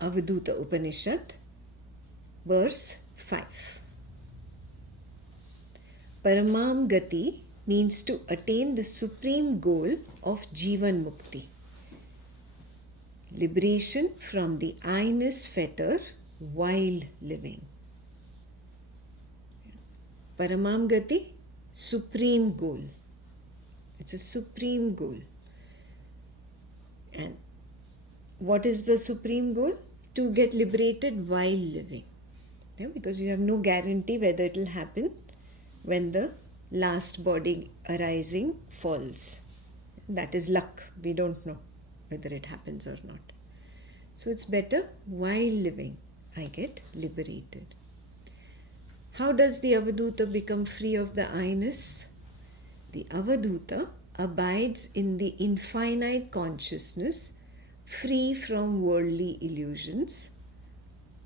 Avadhuta Upanishad, verse 5. Paramam Gati means to attain the supreme goal of Jivan Mukti, liberation from the I-ness fetter while living. Paramam Gati, supreme goal. It's a supreme goal. And what is the supreme goal? To get liberated while living. Yeah, because you have no guarantee whether it will happen when the last body arising falls. That is luck. We don't know whether it happens or not. So it's better while living I get liberated. How does the Avadhuta become free of the I-ness? The Avadhuta abides in the infinite consciousness, free from worldly illusions,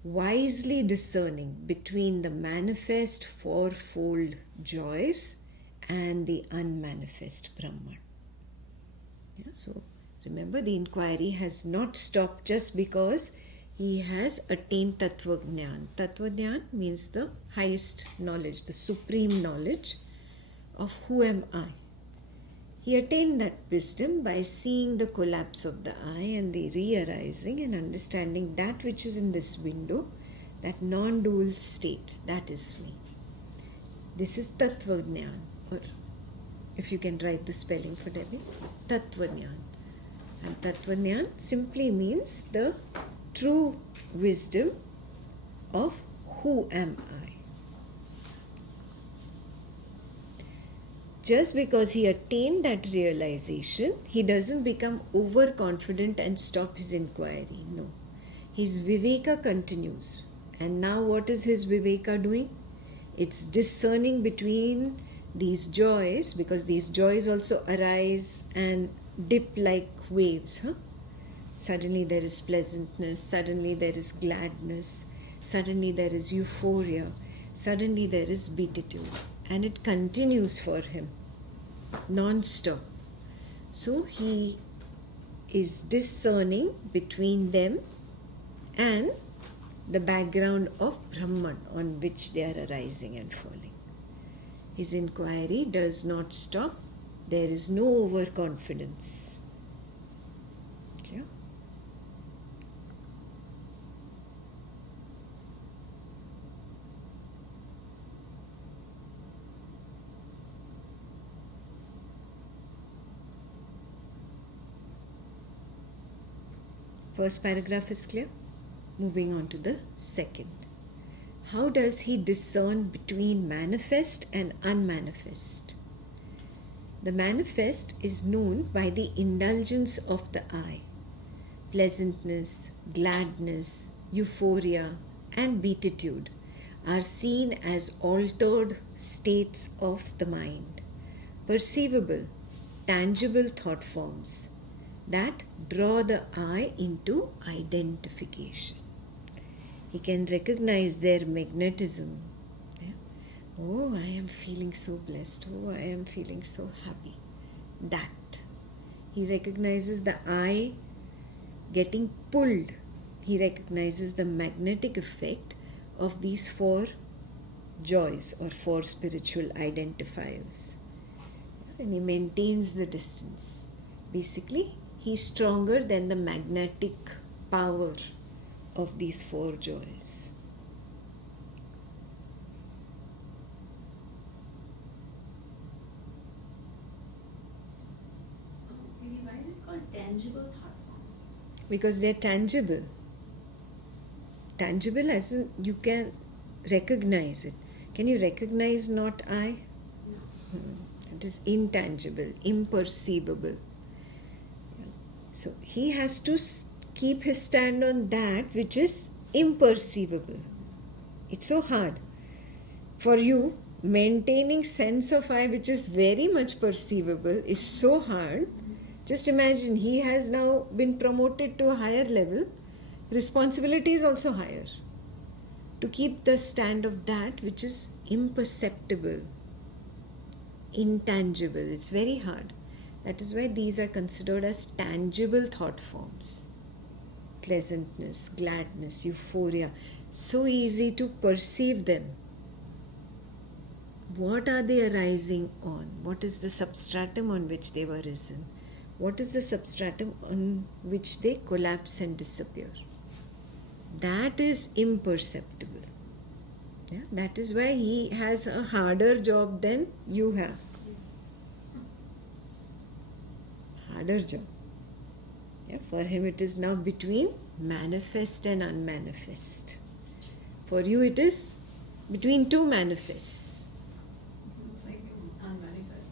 wisely discerning between the manifest fourfold joys and the unmanifest Brahman. Yeah, so remember, the inquiry has not stopped just because he has attained Tattva Jnana. Tattva Jnana means the highest knowledge, the supreme knowledge of who am I. He attained that wisdom by seeing the collapse of the I and the re-arising and understanding that which is in this window, that non-dual state, that is me. This is Tattva Jnana, or if you can write the spelling for Delhi, Tattva Jnana. And Tattva Jnana simply means the true wisdom of who am I. Just because he attained that realization, he doesn't become overconfident and stop his inquiry. No. His viveka continues. And now what is his viveka doing? It's discerning between these joys, because these joys also arise and dip like waves. Suddenly there is pleasantness, suddenly there is gladness, suddenly there is euphoria, suddenly there is beatitude. And it continues for him non-stop. So he is discerning between them and the background of Brahman on which they are arising and falling. His inquiry does not stop. There is no overconfidence. Clear? First paragraph is clear. Moving on to the second. How does he discern between manifest and unmanifest? The manifest is known by the indulgence of the I. Pleasantness, gladness, euphoria, and beatitude are seen as altered states of the mind, perceivable, tangible thought forms that draw the I into identification. He can recognize their magnetism. Yeah? Oh, I am feeling so blessed. Oh, I am feeling so happy. That. He recognizes the I getting pulled. He recognizes the magnetic effect of these four joys or four spiritual identifiers. And he maintains the distance. Basically, he's stronger than the magnetic power of these four joys. Why is it called tangible thought forms? Because they're tangible. Tangible as in you can recognize it. Can you recognize not I? No. It is intangible, imperceivable. So he has to keep his stand on that which is imperceivable. It's so hard. For you, maintaining sense of I which is very much perceivable is so hard. Just imagine, he has now been promoted to a higher level. Responsibility is also higher. To keep the stand of that which is imperceptible, intangible, it's very hard. That is why these are considered as tangible thought forms. pleasantness, gladness, euphoria. So easy to perceive them. What are they arising on? What is the substratum on which they were risen? What is the substratum on which they collapse and disappear? That is imperceptible. Yeah? That is why he has a harder job than you have. Harder job. Yeah? For him it is now between manifest and unmanifest. For you it is between two manifests. It's like unmanifest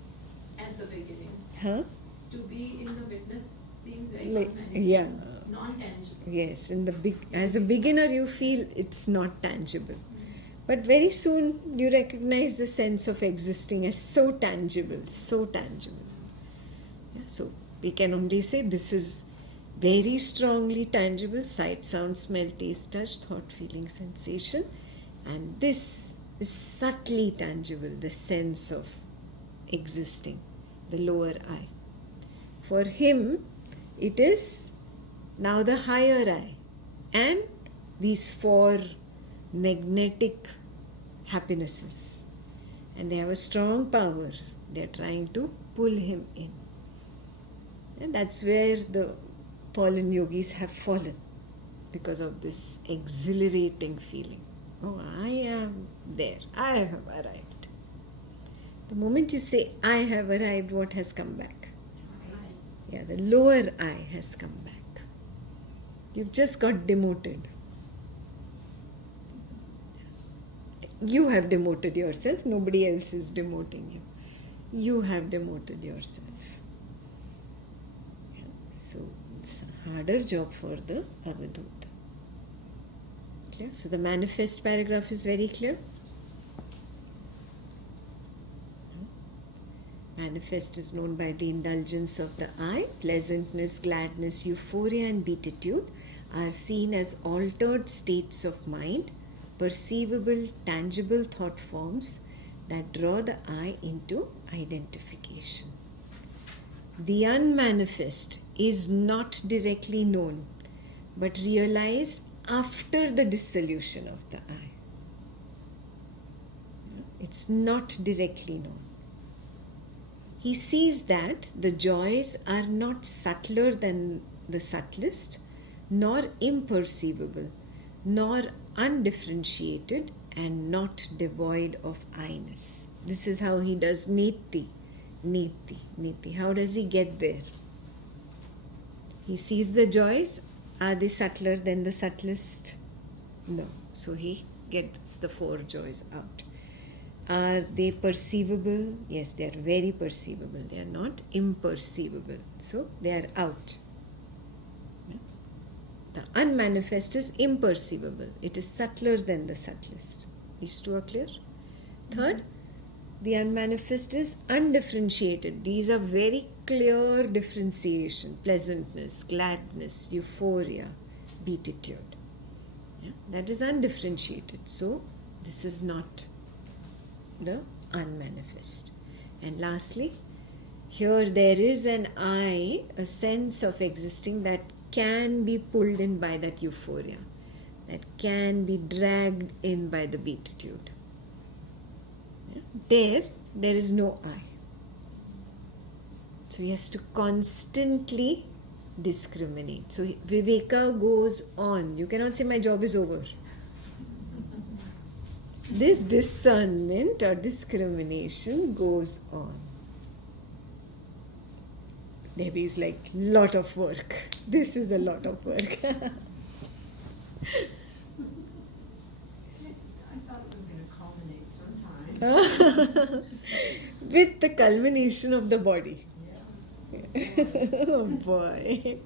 at the beginning. Huh? To be in the witness seems very Like, unmanifest, yeah. non-tangible. Yes, as a beginner you feel it's not tangible. But very soon you recognize the sense of existing as so tangible, so tangible. Yeah, so we can only say this is very strongly tangible: sight, sound, smell, taste, touch, thought, feeling, sensation. And this is subtly tangible, the sense of existing, the lower I. For him, it is now the higher I. And these four magnetic happinesses. And they have a strong power. They are trying to pull him in. And that's where the fallen yogis have fallen, because of this exhilarating feeling. Oh, I am there. I have arrived. The moment you say, I have arrived, what has come back? Yeah, the lower I has come back. You've just got demoted. You have demoted yourself. Nobody else is demoting you. You have demoted yourself. Yeah, so it's a harder job for the Avadhuta. Clear? So the manifest paragraph is very clear. Manifest is known by the indulgence of the eye. Pleasantness, gladness, euphoria and beatitude are seen as altered states of mind, perceivable, tangible thought forms that draw the eye into identification. The unmanifest is not directly known, but realized after the dissolution of the I. It's not directly known. He sees that the joys are not subtler than the subtlest, nor imperceivable, nor undifferentiated, and not devoid of I-ness. This is how he does neti. How does he get there? He sees the joys. Are they subtler than the subtlest? No. So he gets the four joys out. Are they perceivable? Yes, they are very perceivable. They are not imperceivable. So they are out. The unmanifest is imperceivable. It is subtler than the subtlest. These two are clear. Third, the unmanifest is undifferentiated. These are very clear differentiation. Pleasantness, gladness, euphoria, beatitude. Yeah? That is undifferentiated. So this is not the unmanifest. And lastly, here there is an I, a sense of existing that can be pulled in by that euphoria, that can be dragged in by the beatitude. Yeah? There is no I. So he has to constantly discriminate. So Viveka goes on. You cannot say my job is over. This discernment or discrimination goes on. Debbie is like, lot of work. This is a lot of work. I thought it was going to culminate sometime. With the culmination of the body. Yeah. Oh boy.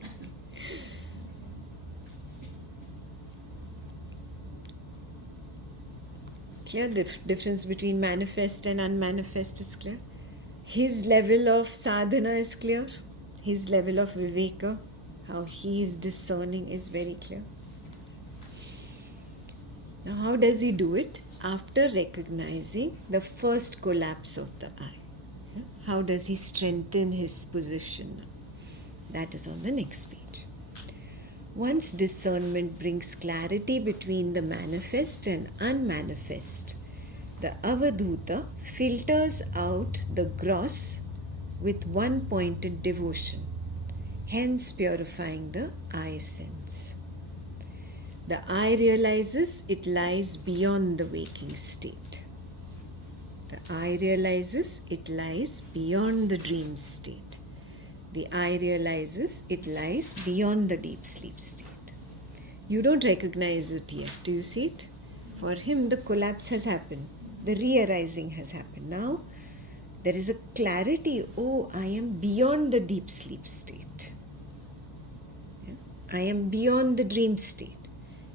Clear? The difference between manifest and unmanifest is clear. His level of sadhana is clear. His level of viveka, how he is discerning, is very clear. Now, how does he do it? After recognizing the first collapse of the I. How does he strengthen his position? That is on the next page. Once discernment brings clarity between the manifest and unmanifest, the Avadhuta filters out the gross with one-pointed devotion, hence purifying the I sense. The I realizes it lies beyond the waking state. The I realizes it lies beyond the dream state. The I realizes it lies beyond the deep sleep state. You don't recognize it yet. Do you see it? For him, the collapse has happened. The re-arising has happened. Now, there is a clarity. Oh, I am beyond the deep sleep state. Yeah? I am beyond the dream state.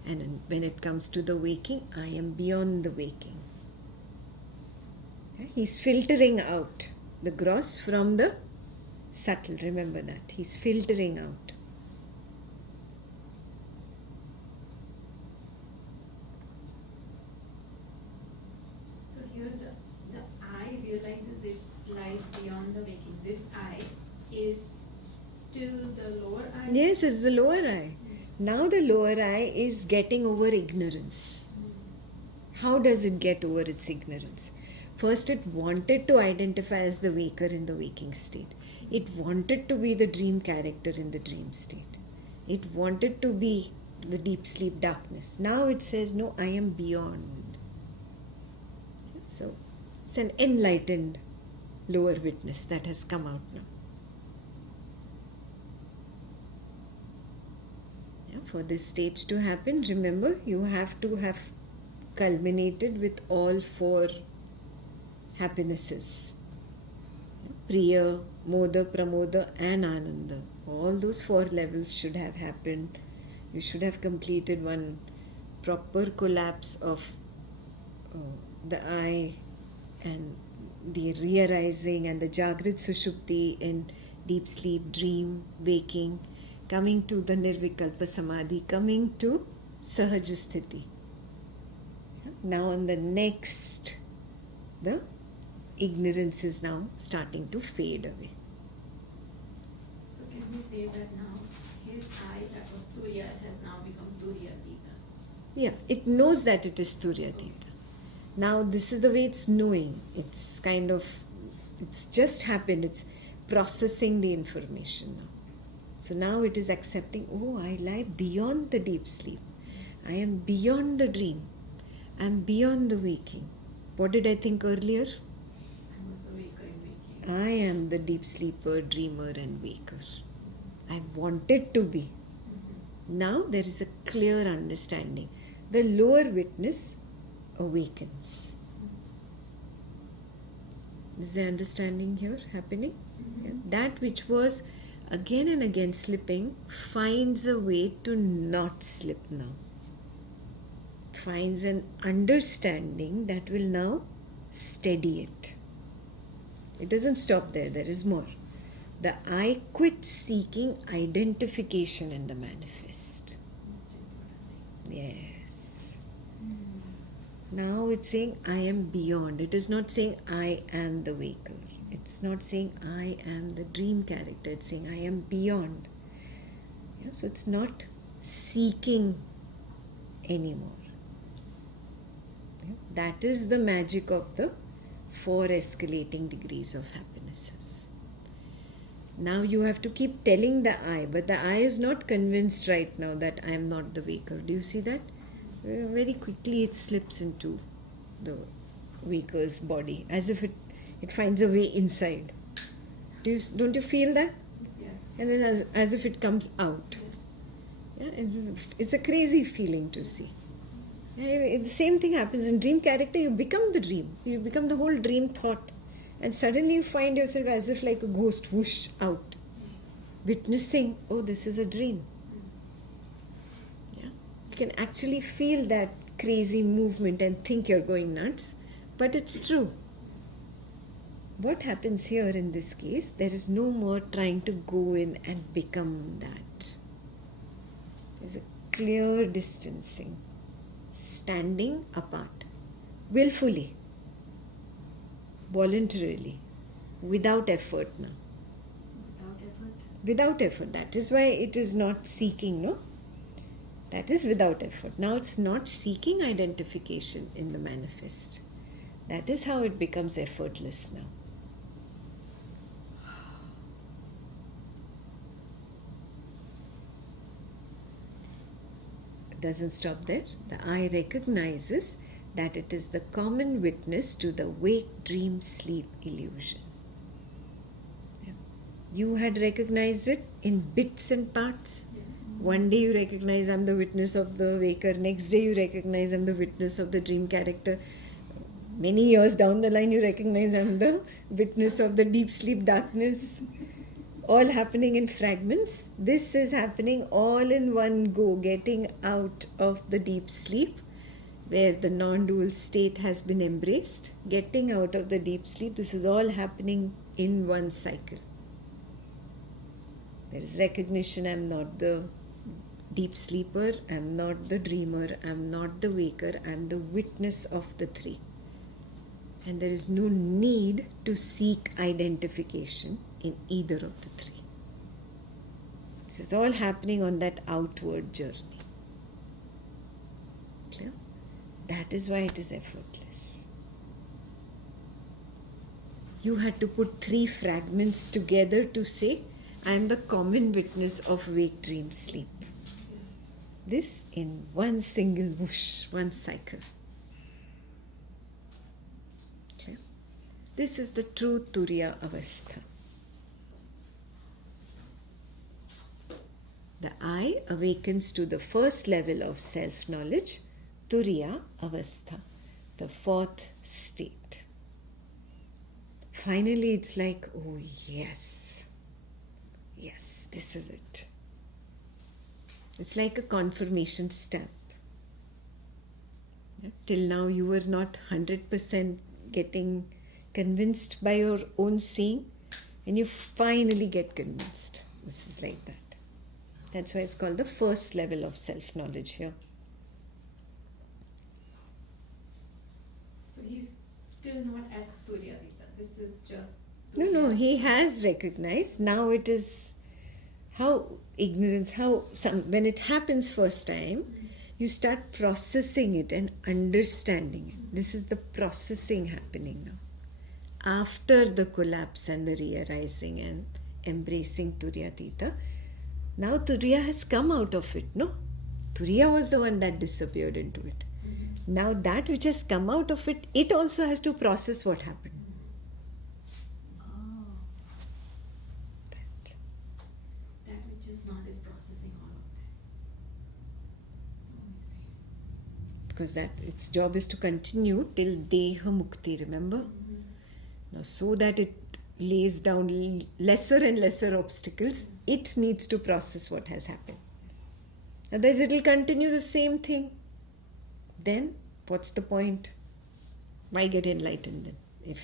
And when it comes to the waking, I am beyond the waking. Yeah? He's filtering out the gross from the subtle. Remember that. He's filtering out. So here the I realizes it lies beyond the waking. This I is still the lower I? Yes, it's the lower I. Now the lower I is getting over ignorance. How does it get over its ignorance? First, it wanted to identify as the waker in the waking state. It wanted to be the dream character in the dream state. It wanted to be the deep sleep darkness. Now it says, no, I am beyond. So, it's an enlightened lower witness that has come out now. Yeah, for this stage to happen, remember, you have to have culminated with all four happinesses. Priya, Moda, Pramoda and Ananda. All those four levels should have happened. You should have completed one proper collapse of the I and the re-arising and the Jagrit Sushupti in deep sleep, dream, waking, coming to the Nirvikalpa Samadhi, coming to Sahajasthiti. Now on the next, the ignorance is now starting to fade away. So can we say that now his I that was Turiya has now become Turiyatita? Yeah, it knows that it is Turyatita. Now this is the way it's knowing. It's kind of, it's just happened. It's processing the information now. So now it is accepting, oh, I lie beyond the deep sleep. I am beyond the dream. I am beyond the waking. What did I think earlier? I was the waker in waking. I am the deep sleeper, dreamer and waker. I wanted to be. Now there is a clear understanding. The lower witness awakens. Is the understanding here happening? Yeah. That which was again and again slipping finds a way to not slip now. Finds an understanding that will now steady it. It doesn't stop there, there is more. The I quit seeking identification in the manifest. Yes. Now it's saying I am beyond. It is not saying I am the waker. It's not saying I am the dream character. It's saying I am beyond. Yeah, so it's not seeking anymore. Yeah, that is the magic of the four escalating degrees of happinesses. Now you have to keep telling the I, but the I is not convinced right now that I am not the waker. Do you see that? Very quickly it slips into the waker's body, as if it finds a way inside. Don't you feel that? Yes. And then as if it comes out. Yeah, it's a crazy feeling to see. Yeah, the same thing happens in dream character. You become the dream. You become the whole dream thought. And suddenly you find yourself as if like a ghost, whoosh, out. Witnessing, oh, this is a dream. Yeah, you can actually feel that crazy movement and think you're going nuts. But it's true. What happens here in this case, there is no more trying to go in and become that. There's a clear distancing, standing apart, willfully, voluntarily, without effort now. Without effort. Without effort. That is why it is not seeking, no? That is without effort. Now it's not seeking identification in the manifest. That is how it becomes effortless now. It doesn't stop there. The I recognizes that it is the common witness to the wake, dream, sleep illusion. Yeah. You had recognized it in bits and parts. One day you recognize I'm the witness of the waker, next day you recognize I'm the witness of the dream character. Many years down the line you recognize I'm the witness of the deep sleep darkness. All happening in fragments. This is happening all in one go, getting out of the deep sleep where the non-dual state has been embraced. Getting out of the deep sleep, this is all happening in one cycle. There is recognition, I'm not the deep sleeper, I'm not the dreamer, I'm not the waker, I'm the witness of the three. And there is no need to seek identification in either of the three. This is all happening on that outward journey. Clear? That is why it is effortless. You had to put three fragments together to say, I am the common witness of wake, dream, sleep. This in one single whoosh, one cycle. Okay. This is the true Turiya Avastha. The I awakens to the first level of self-knowledge, Turiya Avastha, the fourth state. Finally, it's like, oh yes, this is it. It's like a confirmation stamp. Yeah? Till now you were not 100% getting convinced by your own seeing, and you finally get convinced. This is like that. That's why it's called the first level of self-knowledge here. So he's still not at Turyadita. This is just No, he has recognized. Now it is how ignorance, when it happens first time, you start processing it and understanding it. This is the processing happening now. After the collapse and the re-arising and embracing Turyadita, now Turiya has come out of it, no? Turiya was the one that disappeared into it. Now that which has come out of it, it also has to process what happened. that which is not is processing all of this. So amazing. Because that its job is to continue till Deha Mukti, remember? Now, so that it lays down lesser and lesser obstacles, it needs to process what has happened. Otherwise, it will continue the same thing. Then, what's the point? Why get enlightened then, if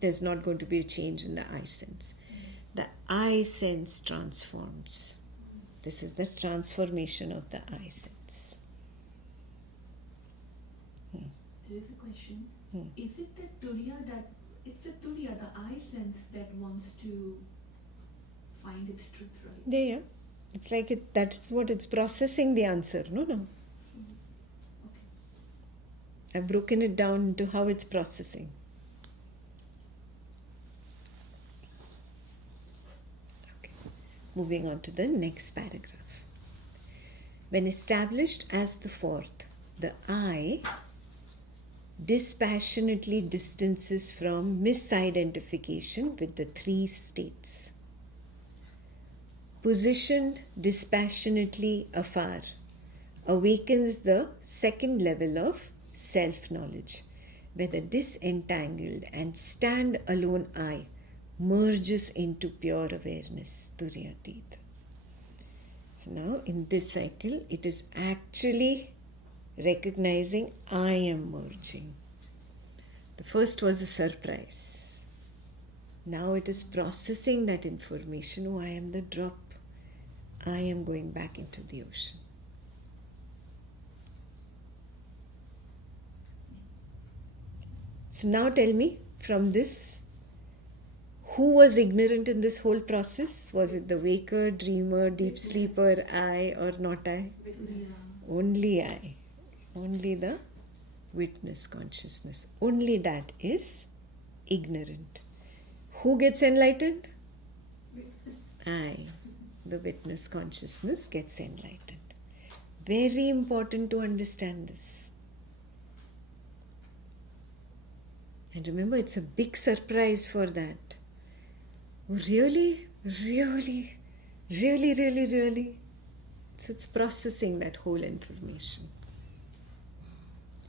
there's not going to be a change in the I sense? The I sense transforms. This is the transformation of the I sense. There is a question. Hmm. Is it the Turiya it's the Turiya, the I sense that wants to find its truth, right? Yeah. It's like that's what it's processing the answer. No. Okay. I've broken it down into how it's processing. Okay. Moving on to the next paragraph. When established as the fourth, the I dispassionately distances from misidentification with the three states. Positioned dispassionately afar, awakens the second level of self-knowledge, where the disentangled and stand-alone I merges into pure awareness, Turyatita. So now in this cycle, it is actually recognizing I am merging. The first was a surprise. Now it is processing that information. Oh, I am the drop. I am going back into the ocean. So now tell me, from this, Who was ignorant in this whole process? Was it the waker, dreamer, deep Witness. sleeper, I or not I? Witness. Only I. Only the witness consciousness. Only that is ignorant. Who gets enlightened? Witness. I. The witness consciousness gets enlightened. Very important to understand this. And remember, it's a big surprise for that. Really? Really? Really, really, really? So it's processing that whole information.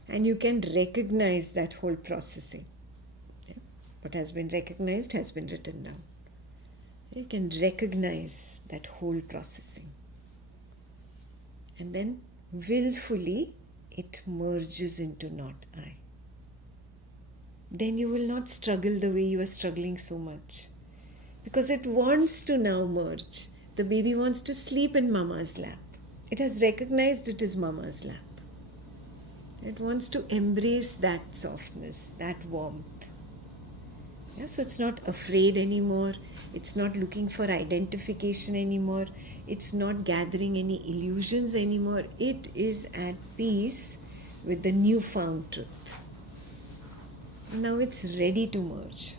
And you can recognize that whole processing. Yeah? What has been recognized has been written down. You can recognize that whole processing. And then willfully it merges into not I. Then you will not struggle the way you are struggling so much. Because it wants to now merge. The baby wants to sleep in mama's lap. It has recognized it is mama's lap. It wants to embrace that softness, that warmth. Yeah, so it's not afraid anymore. It's not looking for identification anymore. It's not gathering any illusions anymore. It is at peace with the newfound truth. Now it's ready to merge.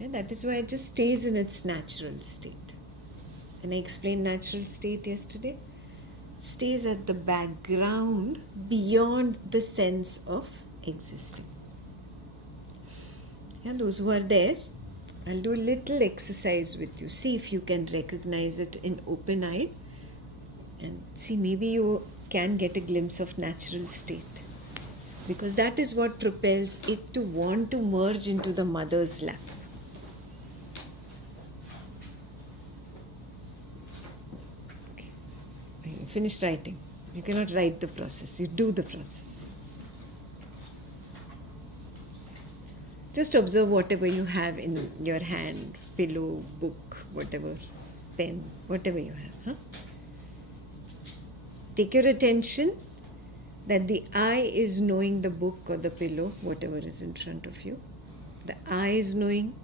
Yeah, that is why it just stays in its natural state. And I explained natural state yesterday. Stays at the background beyond the sense of existing. Yeah, those who are there, I'll do a little exercise with you. See if you can recognize it in open eye. And see, maybe you can get a glimpse of natural state. Because that is what propels it to want to merge into the mother's lap. Okay. You finished writing. You cannot write the process. You do the process. Just observe whatever you have in your hand, pillow, book, whatever, pen, whatever you have. Huh? Take your attention that the I is knowing the book or the pillow, whatever is in front of you. The I is knowing.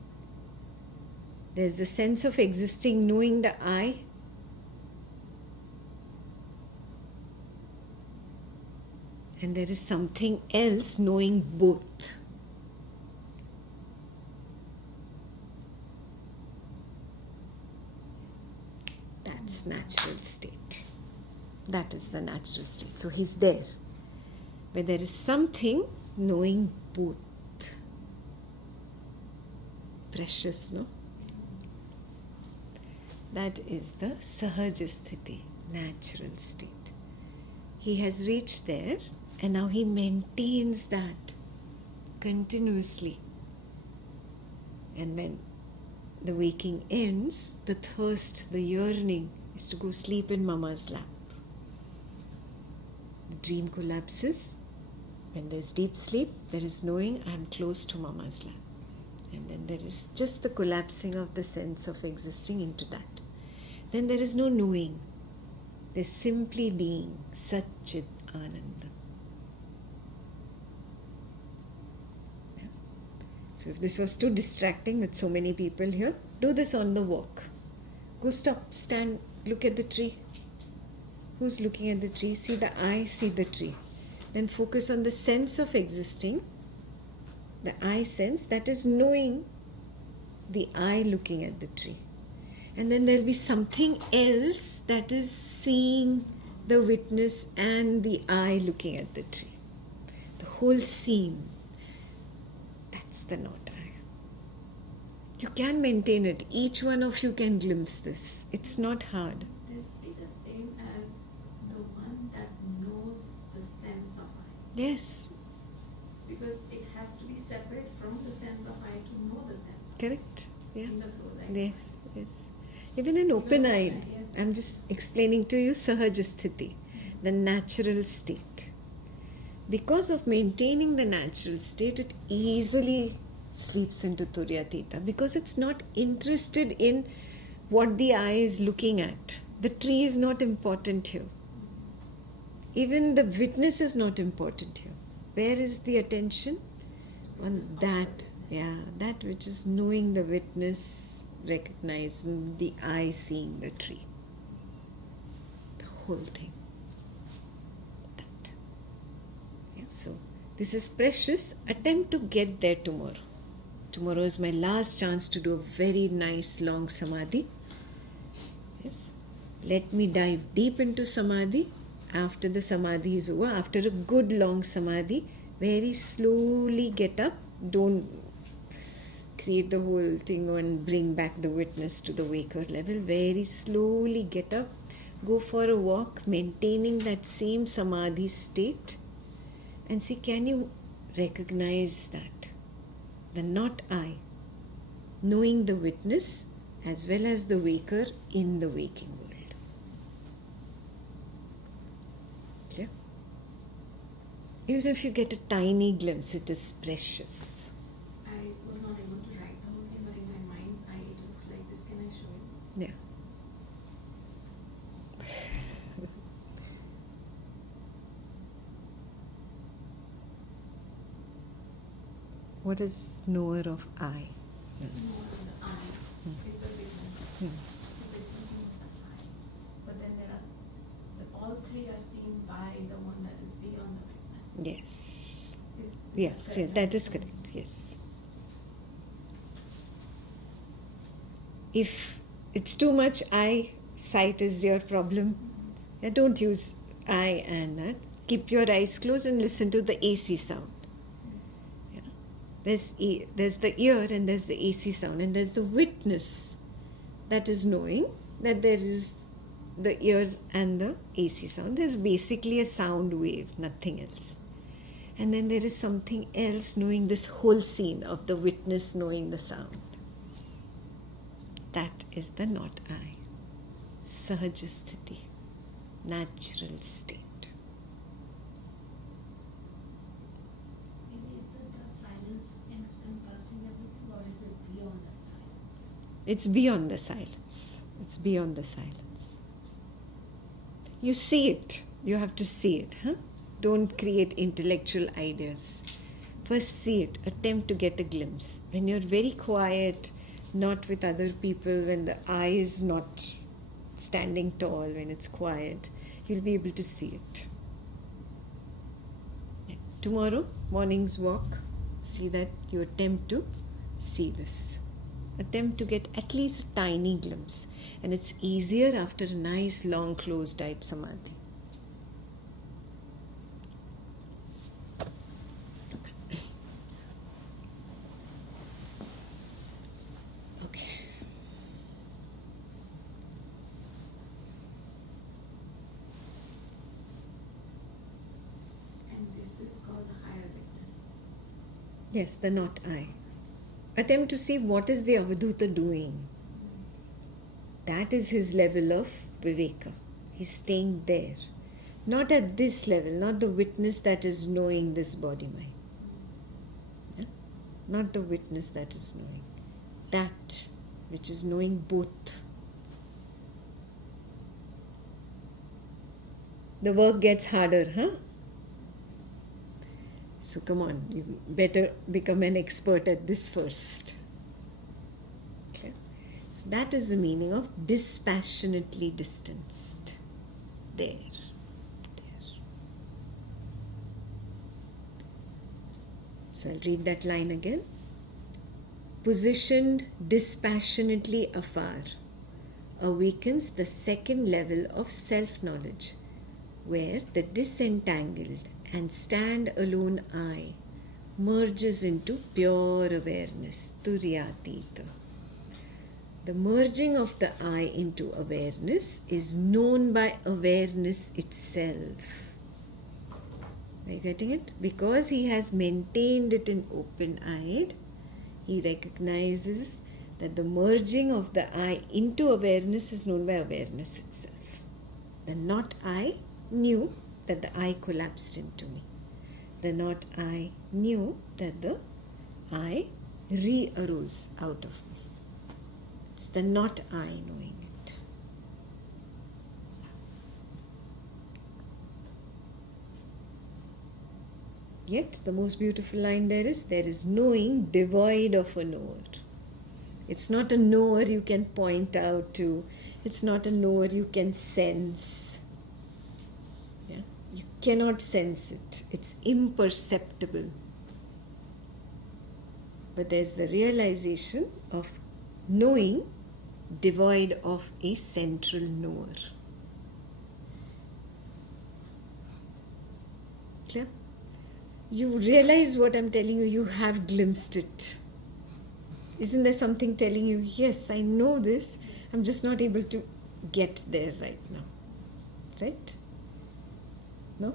There's the sense of existing knowing the I. And there is something else knowing both. That's natural state. That is the natural state. So he's there. Where there is something knowing both. Precious, no? That is the sahajasthiti, natural state. He has reached there and now he maintains that continuously. And when the waking ends, the thirst, the yearning is to go sleep in mama's lap. The dream collapses. When there's deep sleep, there is knowing I am close to mama's lap. And then there is just the collapsing of the sense of existing into that. Then there is no knowing. There's simply being, Satchit Ananda. Yeah. So if this was too distracting with so many people here, do this on the walk. Go stop, stand, look at the tree. Who's looking at the tree? See the eye, see the tree. Then focus on the sense of existing. The I sense, that is knowing the I looking at the tree. And then there will be something else that is seeing the witness and the I looking at the tree. The whole scene. That's the not I. You can maintain it. Each one of you can glimpse this. It's not hard. This be the same as the one that knows the sense of I. Yes. Because it has to be separate from the sense of I to know the sense of Correct. Yeah. in the close eyes. Yes, yes. Even in open-eyed, open-eyed, yes. I'm just explaining to you sahajasthiti, the natural state. Because of maintaining the natural state, it easily sleeps into Turyatita because it's not interested in what the eye is looking at. The tree is not important here. Even the witness is not important here. Where is the attention? On that. Yeah, that which is knowing the witness, recognizing the eye, seeing the tree. The whole thing. That. Yeah, so this is precious. Attempt to get there tomorrow. Tomorrow is my last chance to do a very nice long samadhi. Yes. Let me dive deep into samadhi. After the samadhi is over, after a good long samadhi, very slowly get up. Don't create the whole thing and bring back the witness to the waker level. Very slowly get up. Go for a walk, maintaining that same samadhi state. And see, can you recognize that? The not I. Knowing the witness as well as the waker in the waking world. Clear? Even if you get a tiny glimpse, it is precious. I was not able to write the whole thing, but in my mind's eye it looks like this. Can I show you? Yeah. What is knower of I? No, the I is the witness. Hmm. The witness knows the I. But then all three are seen by the one that is beyond the witness. Yes. Is Yes, yeah, that is correct. Yes. If it's too much I, sight is your problem. Yeah, don't use I and that. Keep your eyes closed and listen to the AC sound. Yeah. There's the ear and there's the AC sound, and there's the witness that is knowing that there is the ear and the AC sound. There's basically a sound wave, nothing else. And then there is something else knowing this whole scene of the witness knowing the sound. That is the not I. Sahajasthiti, natural state. Maybe is that the silence encompassing everything, or is it beyond that silence? It's beyond the silence. It's beyond the silence. You see it. You have to see it. Huh? Don't create intellectual ideas. First see it. Attempt to get a glimpse. When you're very quiet, not with other people, when the eye is not standing tall, when it's quiet, you'll be able to see it. Yeah. Tomorrow, morning's walk, see that you attempt to see this. Attempt to get at least a tiny glimpse. And it's easier after a nice, long, closed-eyed samadhi. Yes, the not I. Attempt to see what is the Avadhuta doing. That is his level of viveka. He's staying there. Not at this level, not the witness that is knowing this body-mind. Yeah? Not the witness that is knowing. That which is knowing both. The work gets harder, huh? So come on, you better become an expert at this first. Okay? So that is the meaning of dispassionately distanced. There. So I'll read that line again. Positioned dispassionately afar awakens the second level of self-knowledge, where the disentangled and stand-alone I merges into pure awareness, turyatita. The merging of the I into awareness is known by awareness itself. Are you getting it? Because he has maintained it in open-eyed, he recognizes that the merging of the I into awareness is known by awareness itself. The not I knew that the I collapsed into me. The not I knew that the I re-arose out of me. It's the not I knowing it. Yet the most beautiful line there is knowing devoid of a knower. It's not a knower you can point out to. It's not a knower you can sense. Yeah? You cannot sense it. It's imperceptible. But there's the realization of knowing devoid of a central knower. Clear? You realize what I'm telling you, you have glimpsed it. Isn't there something telling you, yes, I know this, I'm just not able to get there right now. Right? No?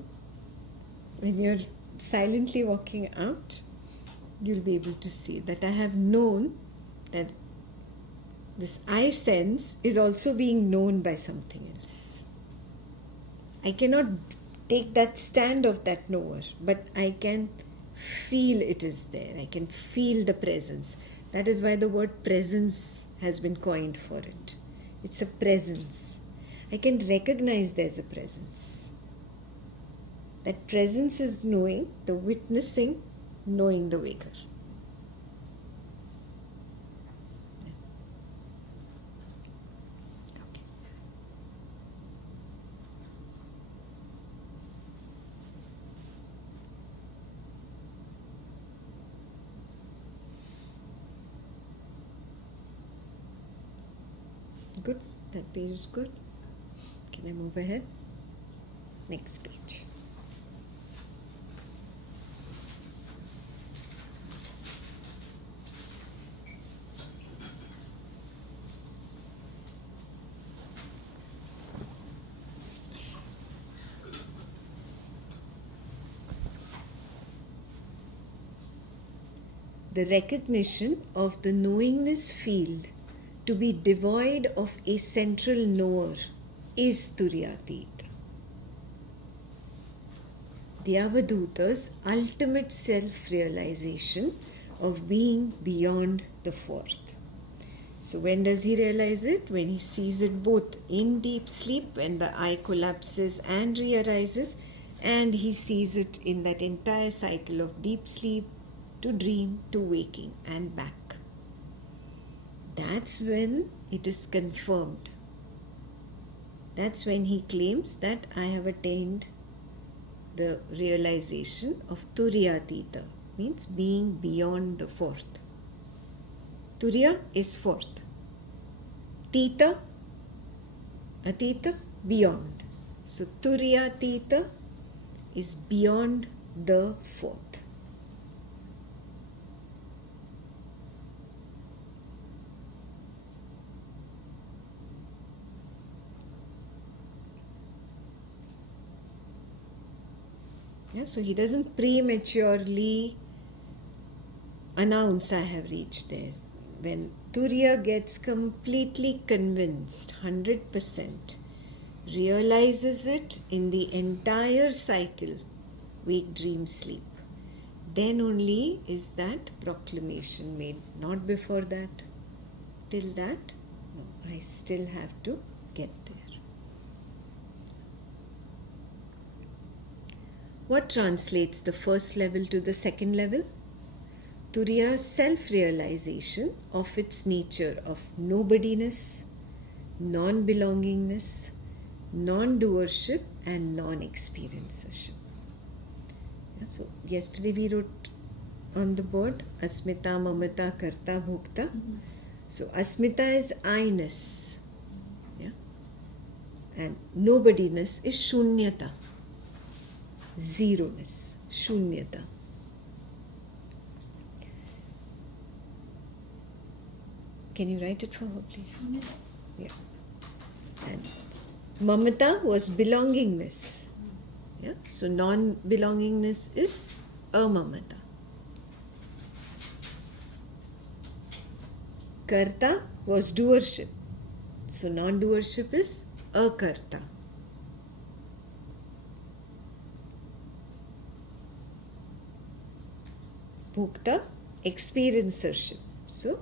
When you're silently walking out, you'll be able to see that I have known that this I sense is also being known by something else. I cannot take that stand of that knower, but I can feel it is there. I can feel the presence. That is why the word presence has been coined for it. It's a presence. I can recognize there's a presence. That presence is knowing, the witnessing, knowing the waker. Okay. Good. That page is good. Can I move ahead? Next page. The recognition of the knowingness field to be devoid of a central knower is Turyatita. The Avadhuta's ultimate self-realization of being beyond the fourth. So when does he realize it? When he sees it both in deep sleep, when the eye collapses and re-arises, and he sees it in that entire cycle of deep sleep to dream to waking and back. That's when it is confirmed. That's when he claims that I have attained the realization of Turyatita, means being beyond the fourth. Turya is fourth. Tita, Atita, beyond. So Turyatita is beyond the fourth. Yeah, so he doesn't prematurely announce I have reached there. When Turya gets completely convinced, 100%, realizes it in the entire cycle, wake, dream, sleep, then only is that proclamation made. Not before that. Till that, no, I still have to get there. What translates the first level to the second level? Turya's self-realization of its nature of nobodiness, non-belongingness, non-doership and non-experiencership. Yeah, so yesterday we wrote on the board Asmita, Mamata, Karta, Bhokta. So Asmita is I-ness. Yeah? And nobodiness is Shunyata. Zeroness, Shunyata. Can you write it for her, please? Yeah. And Mamata was belongingness. Yeah. So non-belongingness is amamata. Karta was doership. So non-doership is akarta. Bhokta, experiencership. So,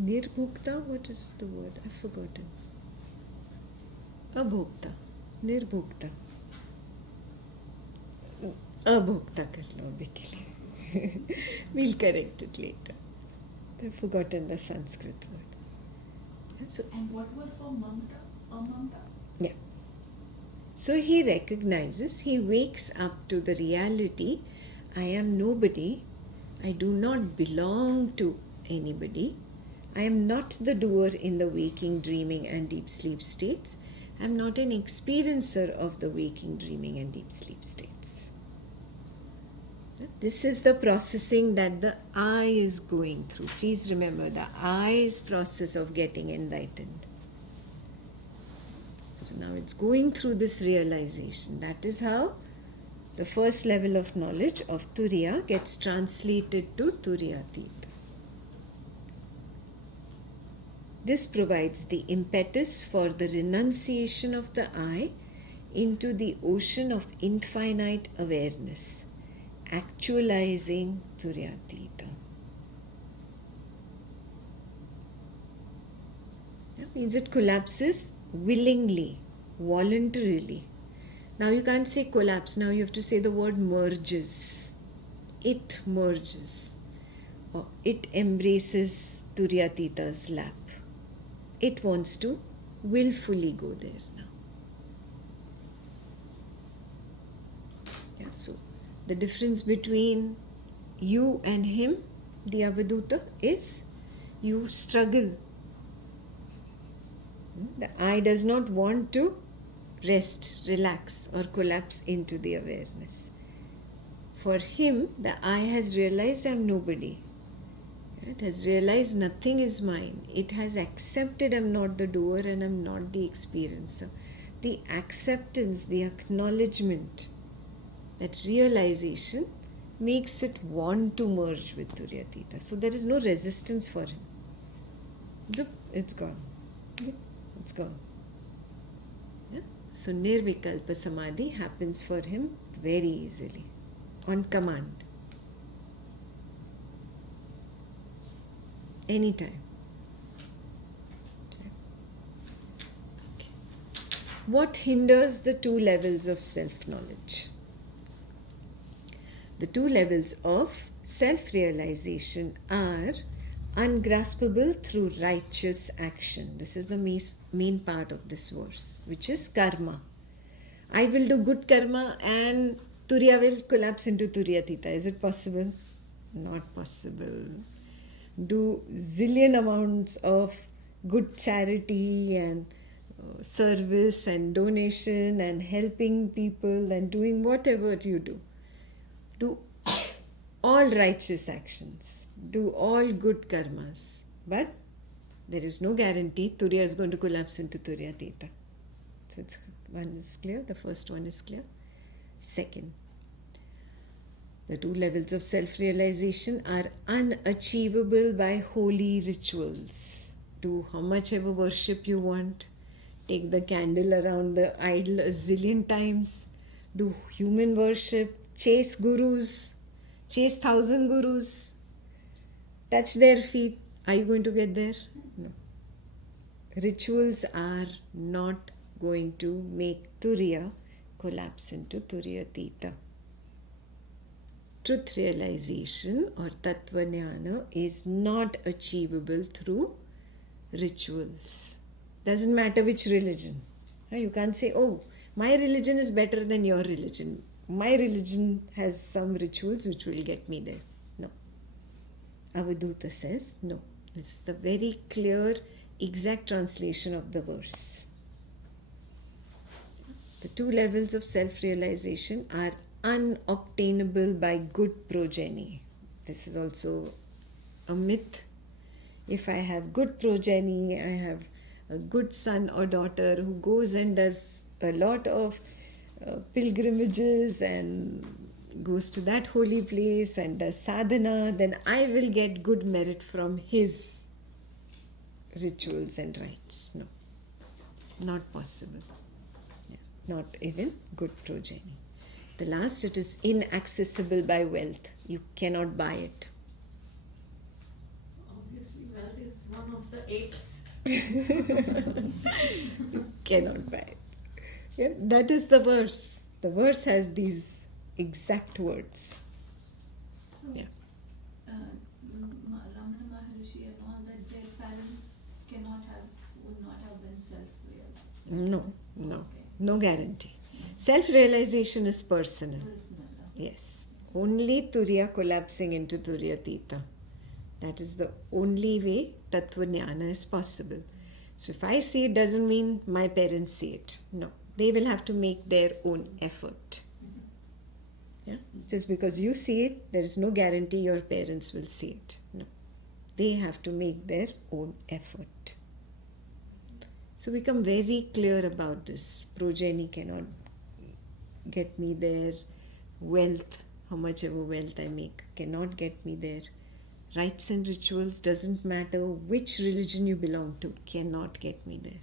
nirbhokta, what is the word? I've forgotten. अभोक्ता, निर्भोक्ता, अभोक्ता कर लो अभी के लिए. We'll correct it later. I've forgotten the Sanskrit word. So, And what was for mamta? Amamta? yeah. So he recognizes, he wakes up to the reality, I am nobody, I do not belong to anybody, I am not the doer in the waking, dreaming and deep sleep states, I am not an experiencer of the waking, dreaming and deep sleep states. This is the processing that the I is going through. Please remember the I's process of getting enlightened. So now it's going through this realization. That is how the first level of knowledge of Turiya gets translated to Turiyatita. This provides the impetus for the renunciation of the I into the ocean of infinite awareness, actualizing Turiyatita. That means it collapses willingly, voluntarily. Now you can't say collapse, now you have to say the word merges. It merges. Or it embraces Turiyatita's lap. It wants to willfully go there now. Yeah, so the difference between you and him, the Avadhuta, is you struggle. The I does not want to rest, relax, or collapse into the awareness. For him, the I has realized I am nobody. It has realized nothing is mine. It has accepted I am not the doer and I am not the experiencer. The acceptance, the acknowledgement, that realization makes it want to merge with Turiyatita. So there is no resistance for him. Zup, it's gone. Zup, it's gone. Yeah? So Nirvikalpa Samadhi happens for him very easily, on command. Anytime. Okay. What hinders the two levels of self-knowledge? The two levels of self-realization are ungraspable through righteous action. This is the main part of this verse, which is karma. I will do good karma and Turiya will collapse into Turiyatita. Is it possible? Not possible. Do zillion amounts of good charity and service and donation and helping people and doing whatever you do. Do all righteous actions. Do all good karmas. But there is no guarantee Turiya is going to collapse into Turiyatita. So one is clear. The first one is clear. Second, the two levels of self-realization are unachievable by holy rituals. Do how much ever worship you want. Take the candle around the idol a zillion times. Do human worship. Chase gurus. Chase 1,000 gurus. Touch their feet. Are you going to get there? No. Rituals are not going to make Turiya collapse into Turiyatita. Truth realization or Tattva Jnana is not achievable through rituals. Doesn't matter which religion. You can't say, oh, my religion is better than your religion. My religion has some rituals which will get me there. No. Avadhuta says, no. This is the very clear, exact translation of the verse. The two levels of self-realization are unobtainable by good progeny. This is also a myth. If I have good progeny, I have a good son or daughter who goes and does a lot of pilgrimages and goes to that holy place and does sadhana, then I will get good merit from his rituals and rites. No, not possible. Yeah. Not even good progeny. The last, it is inaccessible by wealth. You cannot buy it. Obviously, wealth is one of the eights. You cannot buy it. Yeah, that is the verse. The verse has these exact words. So, Yeah. Ramana Maharishi and all that, their parents would not have been self-real. No. No guarantee. Self-realization is personal. Yes. Only Turiya collapsing into Turiyatita. That is the only way Tattva Jnana is possible. So if I see it doesn't mean my parents see it. No. They will have to make their own effort. Yeah? Just because you see it, there is no guarantee your parents will see it. No. They have to make their own effort. So become very clear about this. Progeny cannot get me there. Wealth, how much ever wealth I make, cannot get me there. Rites and rituals, doesn't matter which religion you belong to, cannot get me there.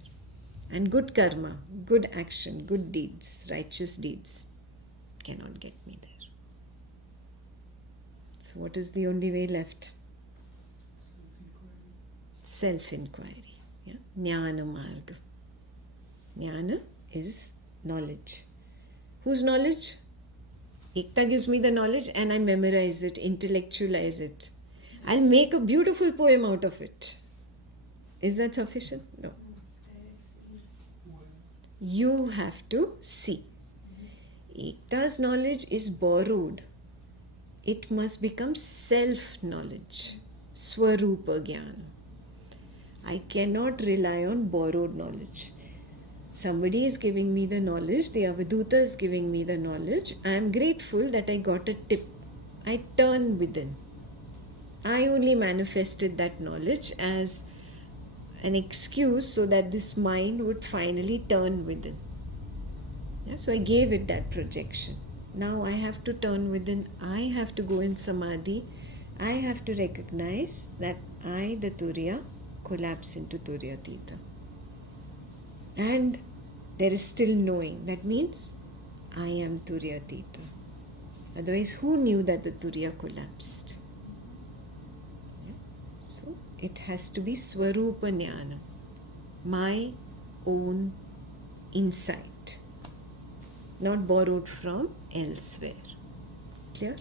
And good karma, good action, good deeds, righteous deeds, cannot get me there. So what is the only way left? Self-inquiry. Yeah? Jnana marga. Jnana is knowledge. Whose knowledge? Ekta gives me the knowledge and I memorize it, intellectualize it. I'll make a beautiful poem out of it. Is that sufficient? No. You have to see. Ekta's knowledge is borrowed. It must become self-knowledge. Swarupa Jnana. I cannot rely on borrowed knowledge. Somebody is giving me the knowledge, the Avadhuta is giving me the knowledge. I am grateful that I got a tip. I turn within. I only manifested that knowledge as an excuse so that this mind would finally turn within. Yeah, so I gave it that projection. Now I have to turn within. I have to go in samadhi. I have to recognize that I, the Turiya, collapse into Turiyatita. And there is still knowing. That means I am Turiyatita. Otherwise, who knew that the Turiya collapsed? So it has to be Swarupa Jnana, my own insight, not borrowed from elsewhere. Clear?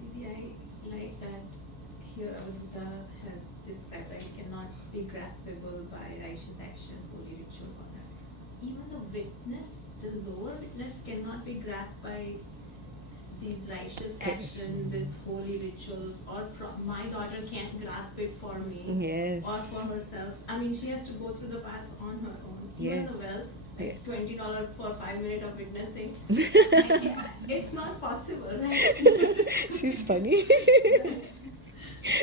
Maybe I like that here Avadhuta has described that it cannot be graspable by righteous action, holy rituals, all that. Even the witness, the lower witness cannot be grasped by these righteous action, this holy rituals, or my daughter can't grasp it for me. Yes. Or for herself. I mean, she has to go through the path on her own. Even Yes. the wealth, like Yes. $20 for 5 minutes of witnessing. It's not possible, right? She's funny.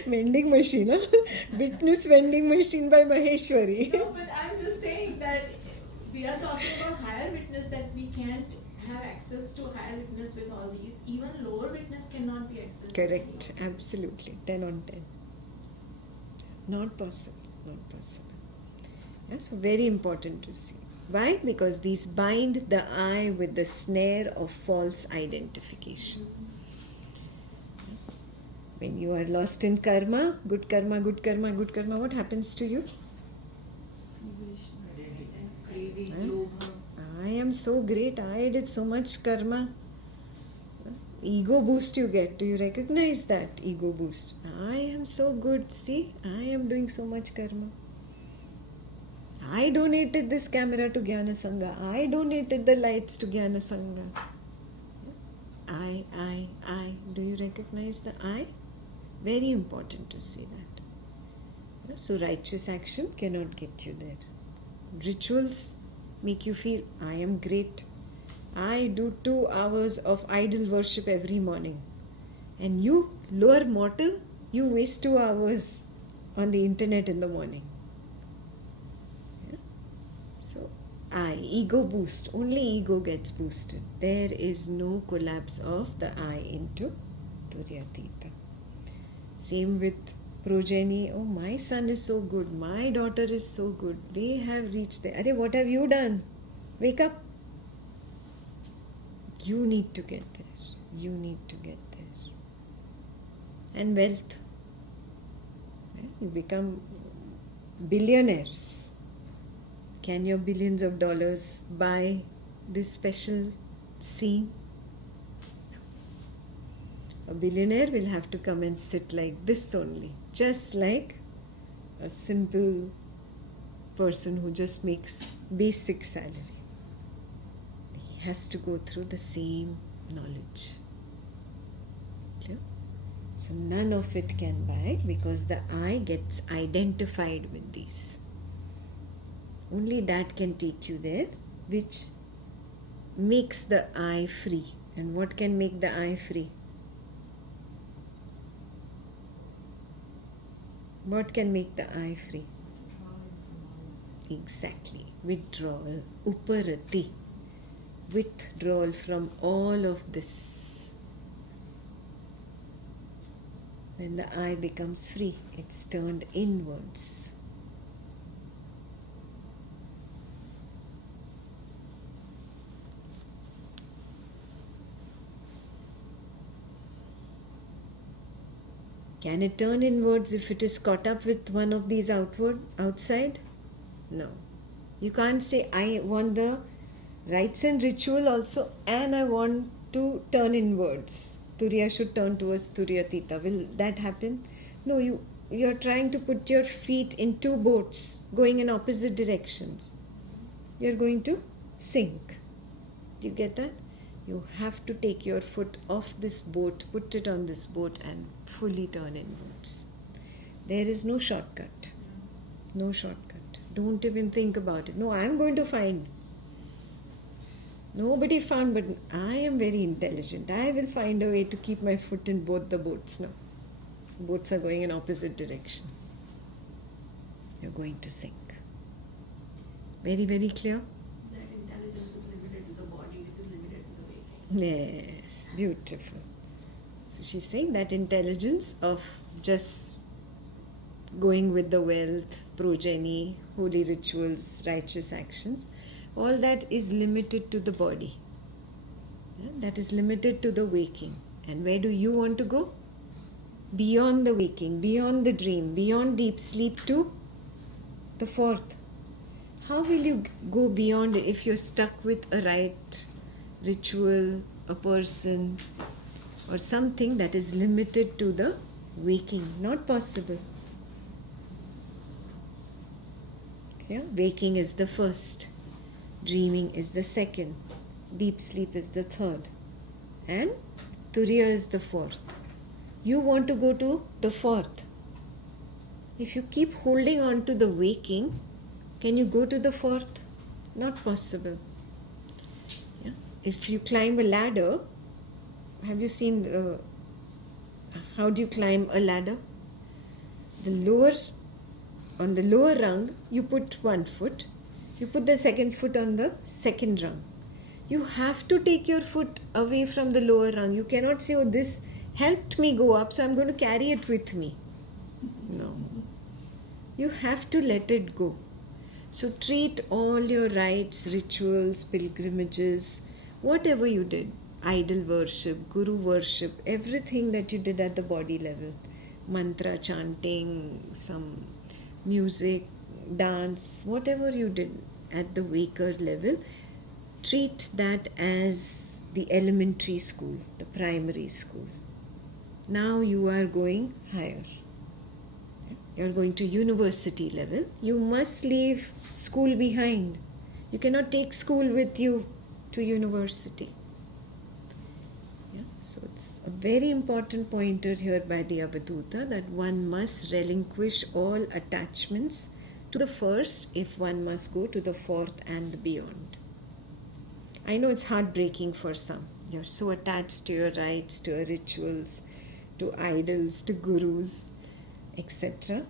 Vending machine, huh? Witness vending machine by Maheshwari. No, but I'm just saying that we are talking about higher witness, that we can't have access to higher witness with all these. Even lower witness cannot be accessed. Correct, absolutely. 10 on 10. Not possible, not possible. Yes, so very important to see. Why? Because these bind the I with the snare of false identification. When you are lost in karma, good karma, good karma, good karma, what happens to you? Craving, Huh? lobha. I am so great, I did so much karma. Ego boost you get. Do you recognize that ego boost? I am so good. See, I am doing so much karma. I donated this camera to Jnana Sangha. I donated the lights to Jnana Sangha. I. Do you recognize the I? Very important to see that. So righteous action cannot get you there. Rituals make you feel I am great. I do 2 hours of idol worship every morning. And you, lower mortal, you waste 2 hours on the internet in the morning. Yeah? So, I, ego boost. Only ego gets boosted. There is no collapse of the I into Turiyatita. Same with progeny. Oh, my son is so good. My daughter is so good. They have reached there. Arey, what have you done? Wake up. You need to get there. You need to get there. And wealth. You become billionaires. Can your billions of dollars buy this special scene? A billionaire will have to come and sit like this only, just like a simple person who just makes basic salary. He has to go through the same knowledge. Clear? So none of it can buy because the I gets identified with these. Only that can take you there, which makes the I free. And what can make the I free? What can make the I free? Exactly. Withdrawal. Uparati. Withdrawal from all of this. Then the I becomes free. It's turned inwards. Can it turn inwards if it is caught up with one of these outside? No. You can't say, I want the rites and ritual also and I want to turn inwards. Turiya should turn towards Turiyatita. Will that happen? No, you're trying to put your feet in two boats going in opposite directions. You're going to sink. Do you get that? You have to take your foot off this boat, put it on this boat and fully turn inwards. There is no shortcut. No shortcut. Don't even think about it. No, I'm going to find. Nobody found, but I am very intelligent. I will find a way to keep my foot in both the boats now. Boats are going in opposite direction. You're going to sink. Very, very clear? That intelligence is limited to the body, which is limited to the waking. Yes, beautiful. So she's saying that intelligence of just going with the wealth, progeny, holy rituals, righteous actions, all that is limited to the body. Yeah, that is limited to the waking. And where do you want to go? Beyond the waking, beyond the dream, beyond deep sleep to the fourth. How will you go beyond if you're stuck with a rite, ritual, a person, or something that is limited to the waking? Not possible. Yeah? Waking is the first, dreaming is the second, deep sleep is the third, and Turiya is the fourth. You want to go to the fourth. If you keep holding on to the waking, can you go to the fourth? Not possible. Yeah? If you climb a ladder, have you seen how do you climb a ladder? On the lower rung, you put one foot. You put the second foot on the second rung. You have to take your foot away from the lower rung. You cannot say, oh, this helped me go up, so I'm going to carry it with me. No. You have to let it go. So treat all your rites, rituals, pilgrimages, whatever you did, idol worship, guru worship, everything that you did at the body level, mantra chanting, some music, dance, whatever you did at the waker level, treat that as the elementary school, the primary school. Now you are going higher. You are going to university level. You must leave school behind. You cannot take school with you to university. Yeah? So it's a very important pointer here by the Avadhuta that one must relinquish all attachments to the first if one must go to the fourth and beyond. I know it's heartbreaking for some. You're so attached to your rites, to your rituals, to idols, to gurus, etc.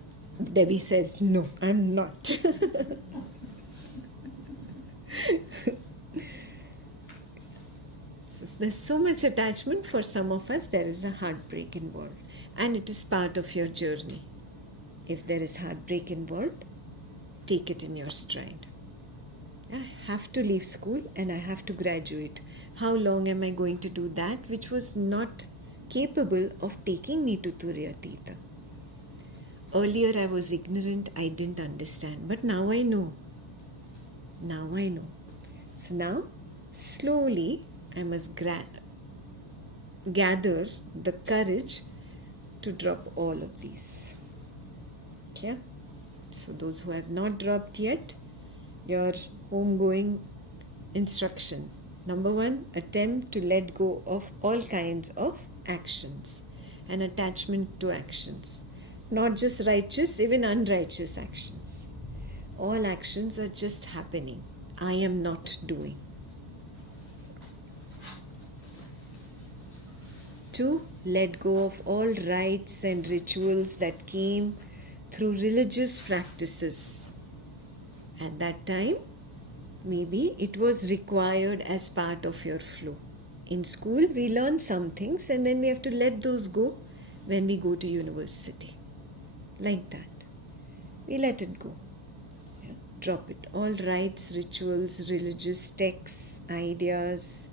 Debbie says, no, I'm not. There's so much attachment for some of us, there is a heartbreak involved. And it is part of your journey. If there is heartbreak involved, take it in your stride. I have to leave school and I have to graduate. How long am I going to do that which was not capable of taking me to Turiyatita? earlier I was ignorant, I didn't understand, but now I know. Now I know. So now, slowly, I must gather the courage to drop all of these. Okay? So those who have not dropped yet, your homegoing instruction. Number 1, attempt to let go of all kinds of actions and attachment to actions. Not just righteous, even unrighteous actions. All actions are just happening. I am not doing. 2, let go of all rites and rituals that came through religious practices. At that time, maybe it was required as part of your flow. In school, we learn some things and then we have to let those go when we go to university. Like that. We let it go. Yeah. Drop it. All rites, rituals, religious texts, ideas,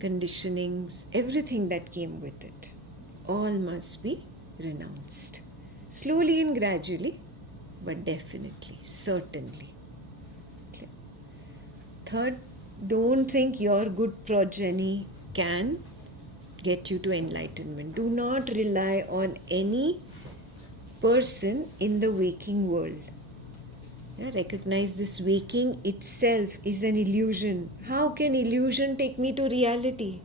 conditionings, everything that came with it. All must be renounced. Slowly and gradually, but definitely, certainly. Okay. 3rd, don't think your good progeny can get you to enlightenment. Do not rely on any person in the waking world. Yeah, recognize this waking itself is an illusion. How can illusion take me to reality?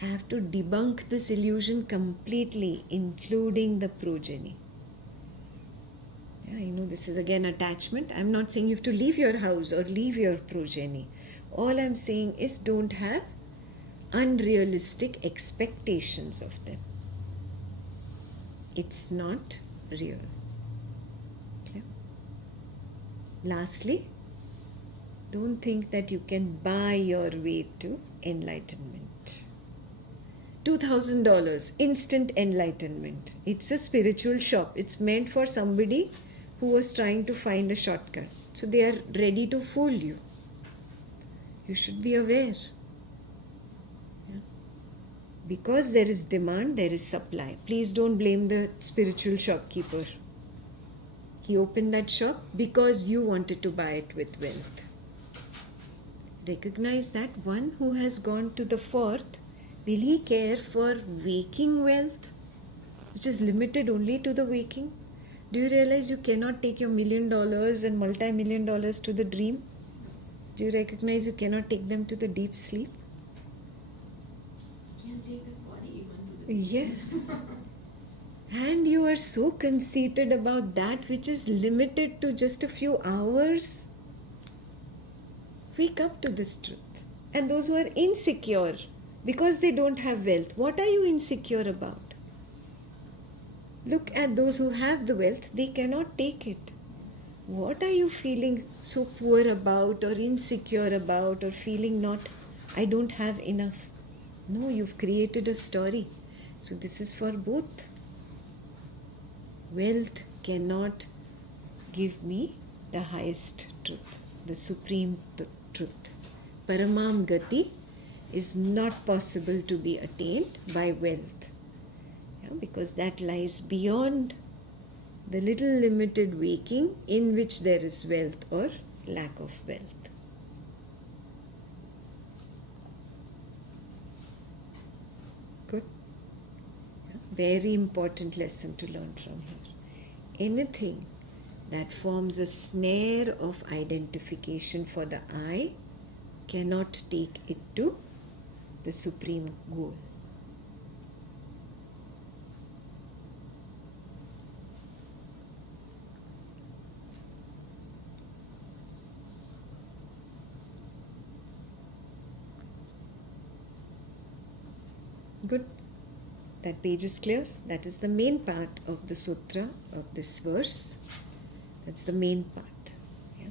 I have to debunk this illusion completely, including the progeny. Yeah, I know this is again attachment. I'm not saying you have to leave your house or leave your progeny. All I'm saying is don't have unrealistic expectations of them. It's not real. Okay. Lastly, don't think that you can buy your way to enlightenment. $2,000, instant enlightenment. It's a spiritual shop. It's meant for somebody who was trying to find a shortcut. So they are ready to fool you. You should be aware. Yeah. Because there is demand, there is supply. Please don't blame the spiritual shopkeeper. He opened that shop because you wanted to buy it with wealth. Recognize that one who has gone to the 4th, will he care for waking wealth, which is limited only to the waking? Do you realize you cannot take your $1 million and multi-million dollars to the dream? Do you recognize you cannot take them to the deep sleep? You can't take this body even to the Yes. And you are so conceited about that which is limited to just a few hours. Wake up to this truth. And those who are insecure because they don't have wealth, what are you insecure about? Look at those who have the wealth, they cannot take it. What are you feeling so poor about or insecure about or feeling not, I don't have enough? No, you've created a story. So this is for both. Wealth cannot give me the highest truth, the supreme truth. Paramam Gati is not possible to be attained by wealth. Yeah, because that lies beyond the little limited waking in which there is wealth or lack of wealth. Good. Yeah, very important lesson to learn from here. Anything that forms a snare of identification for the I cannot take it to the supreme goal. Good. That page is clear. That is the main part of the sutra, of this verse. That's the main part. Yeah.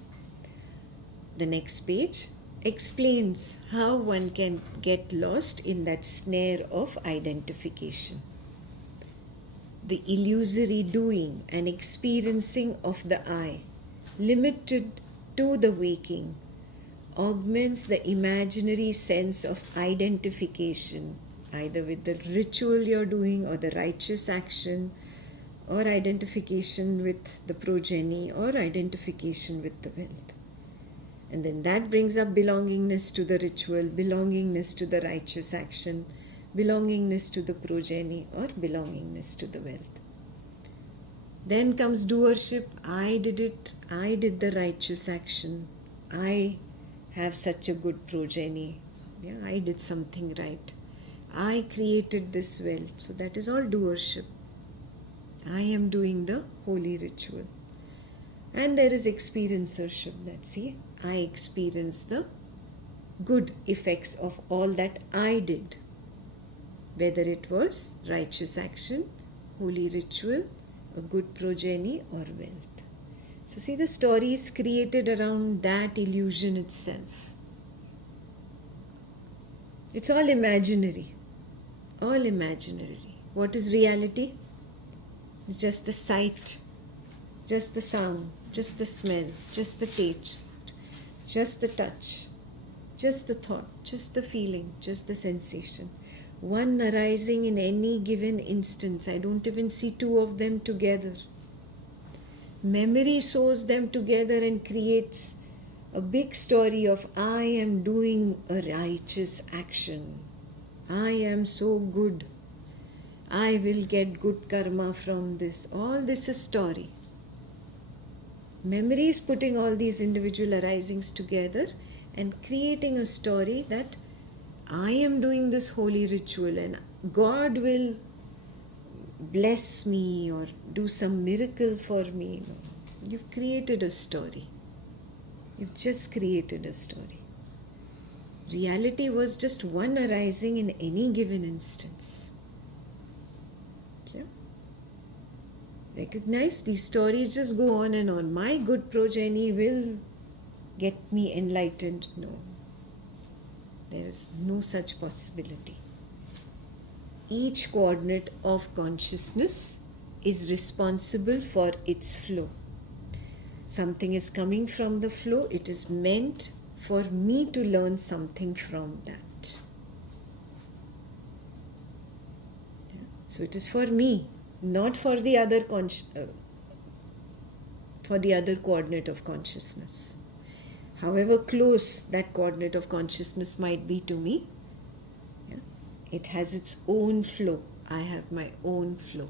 The next page explains how one can get lost in that snare of identification. The illusory doing and experiencing of the I, limited to the waking, augments the imaginary sense of identification either with the ritual you're doing or the righteous action, or identification with the progeny, or identification with the wealth. And then that brings up belongingness to the ritual, belongingness to the righteous action, belongingness to the progeny, or belongingness to the wealth. Then comes doership. I did it. I did the righteous action. I have such a good progeny. Yeah, I did something right. I created this wealth. So that is all doership. I am doing the holy ritual. And there is experiencership. That's see, I experience the good effects of all that I did. Whether it was righteous action, holy ritual, a good progeny, or wealth. So see, the story is created around that illusion itself. It's all imaginary. All imaginary. What is reality? It's just the sight, just the sound, just the smell, just the taste, just the touch, just the thought, just the feeling, just the sensation. One arising in any given instance. I don't even see two of them together. Memory sews them together and creates a big story of I am doing a righteous action. I am so good. I will get good karma from this. All this is story. Memory is putting all these individual arisings together and creating a story that I am doing this holy ritual and God will bless me or do some miracle for me. No. You've created a story. You've just created a story. Reality was just one arising in any given instance. Okay? Recognize these stories just go on and on. My good progeny will get me enlightened. No. There is no such possibility. Each coordinate of consciousness is responsible for its flow. Something is coming from the flow. It is meant for me to learn something from that. So it is for me, not for the other for the other coordinate of consciousness. However close that coordinate of consciousness might be to me, it has its own flow. I have my own flow.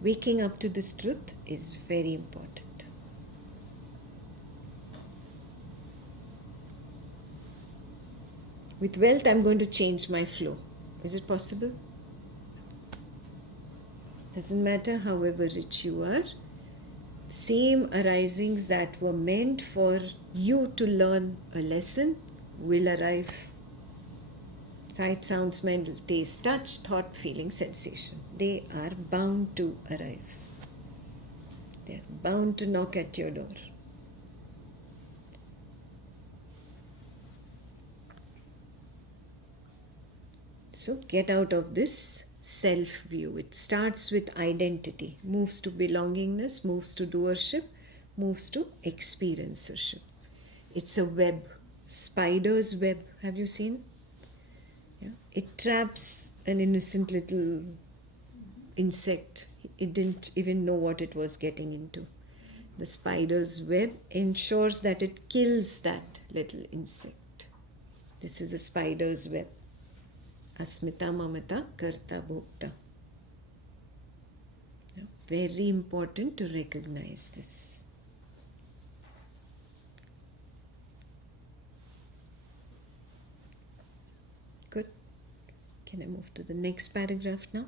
Waking up to this truth is very important. With wealth, I'm going to change my flow. Is it possible? Doesn't matter however rich you are. Same arisings that were meant for you to learn a lesson will arrive. Sight, sound, smell, taste, touch, thought, feeling, sensation. They are bound to arrive. They are bound to knock at your door. So get out of this self-view. It starts with identity, moves to belongingness, moves to doership, moves to experiencership. It's a web, spider's web. Have you seen? Yeah. It traps an innocent little insect. It didn't even know what it was getting into. The spider's web ensures that it kills that little insect. This is a spider's web. Asmita mamata karta bhokta. Very important to recognize this. Good. Can I move to the next paragraph now?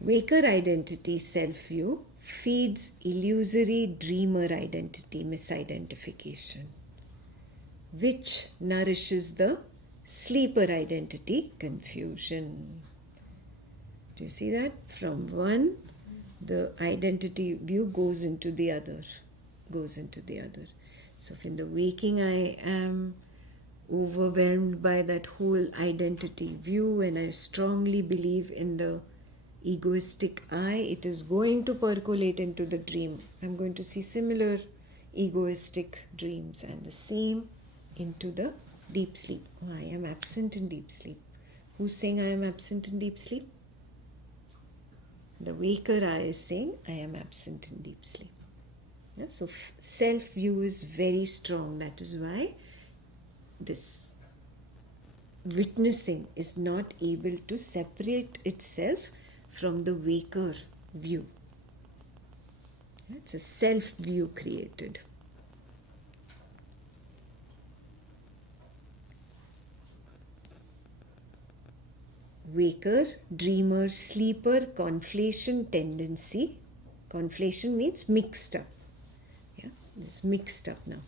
Waker identity, self-view, feeds illusory dreamer identity, misidentification, which nourishes the sleeper identity, confusion. Do you see that? From one, the identity view goes into the other, So if in the waking I am overwhelmed by that whole identity view and I strongly believe in the egoistic I, it is going to percolate into the dream. I'm going to see similar egoistic dreams, and the same into the deep sleep. I am absent in deep sleep. Who's saying I am absent in deep sleep? The waker I is saying I am absent in deep sleep. Yeah, so self-view is very strong. That is why this witnessing is not able to separate itself from the waker view. It's a self-view created. Waker, dreamer, sleeper, conflation tendency. Conflation means mixed up. Yeah, it's mixed up now.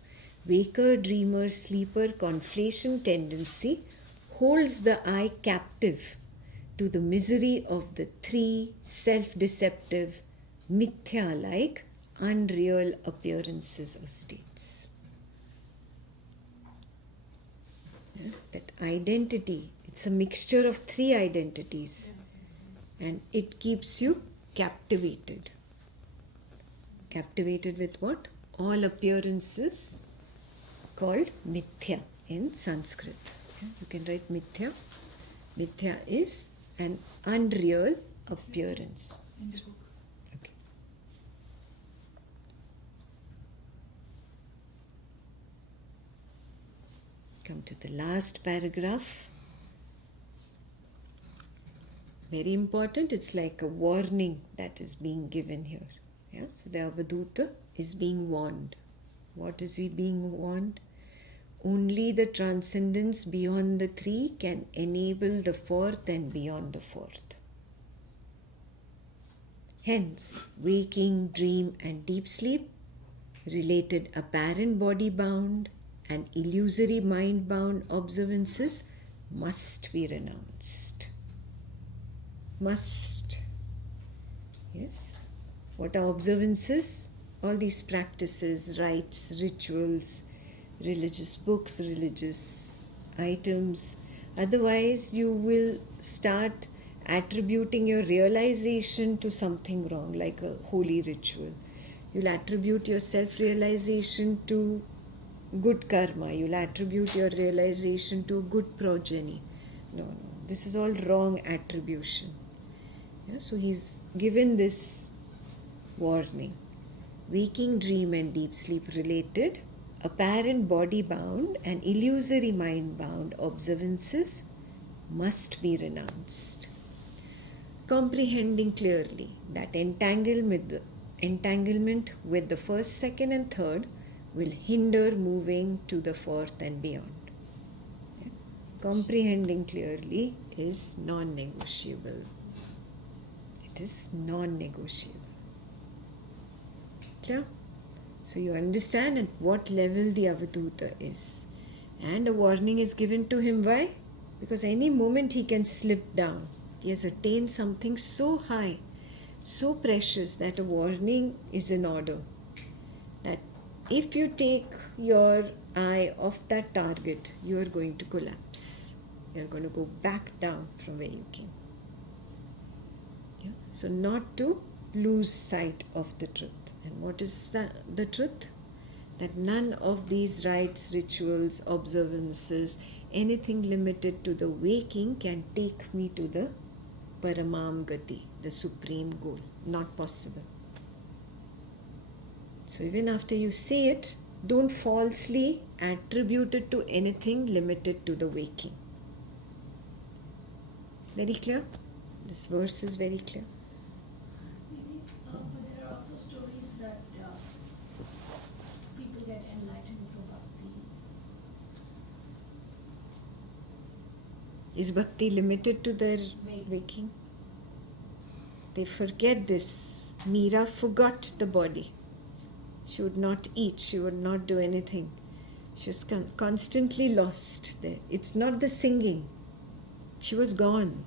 Waker, dreamer, sleeper, conflation tendency holds the I captive to the misery of the three self-deceptive, mithya-like, unreal appearances or states. Yeah, that identity, it's a mixture of three identities, and it keeps you captivated. Captivated with what? All appearances called mithya in Sanskrit. Okay? You can write mithya. Mithya is an unreal appearance. Okay. Come to the last paragraph. Very important. It's like a warning that is being given here. Yeah? So the Avadhuta is being warned. What is he being warned? Only the transcendence beyond the three can enable the fourth and beyond the fourth. Hence, waking, dream and deep sleep, related apparent body-bound and illusory mind-bound observances must be renounced. Must. Yes. What are observances? All these practices, rites, rituals, religious books, religious items. Otherwise, you will start attributing your realization to something wrong, like a holy ritual. You'll attribute your self-realization to good karma. You'll attribute your realization to good progeny. No. This is all wrong attribution. Yeah, so he's given this warning. Waking, dream and deep sleep related, apparent body-bound and illusory mind-bound observances must be renounced. Comprehending clearly that entanglement with the first, second and third will hinder moving to the fourth and beyond. Yeah. Comprehending clearly is non-negotiable. It is non-negotiable. Clear? So you understand at what level the Avadhuta is. And a warning is given to him. Why? Because any moment he can slip down. He has attained something so high, so precious, that a warning is in order. That if you take your eye off that target, you are going to collapse. You are going to go back down from where you came. Yeah? So not to lose sight of the truth. And what is the truth? That none of these rites, rituals, observances, anything limited to the waking can take me to the Paramam Gati, the supreme goal. Not possible. So even after you say it, don't falsely attribute it to anything limited to the waking. Very clear? This verse is very clear. Maybe, but there are also stories that people get enlightened through bhakti. Is bhakti limited to their waking? They forget this. Meera forgot the body. She would not eat. She would not do anything. She was constantly lost there. It's not the singing. She was gone.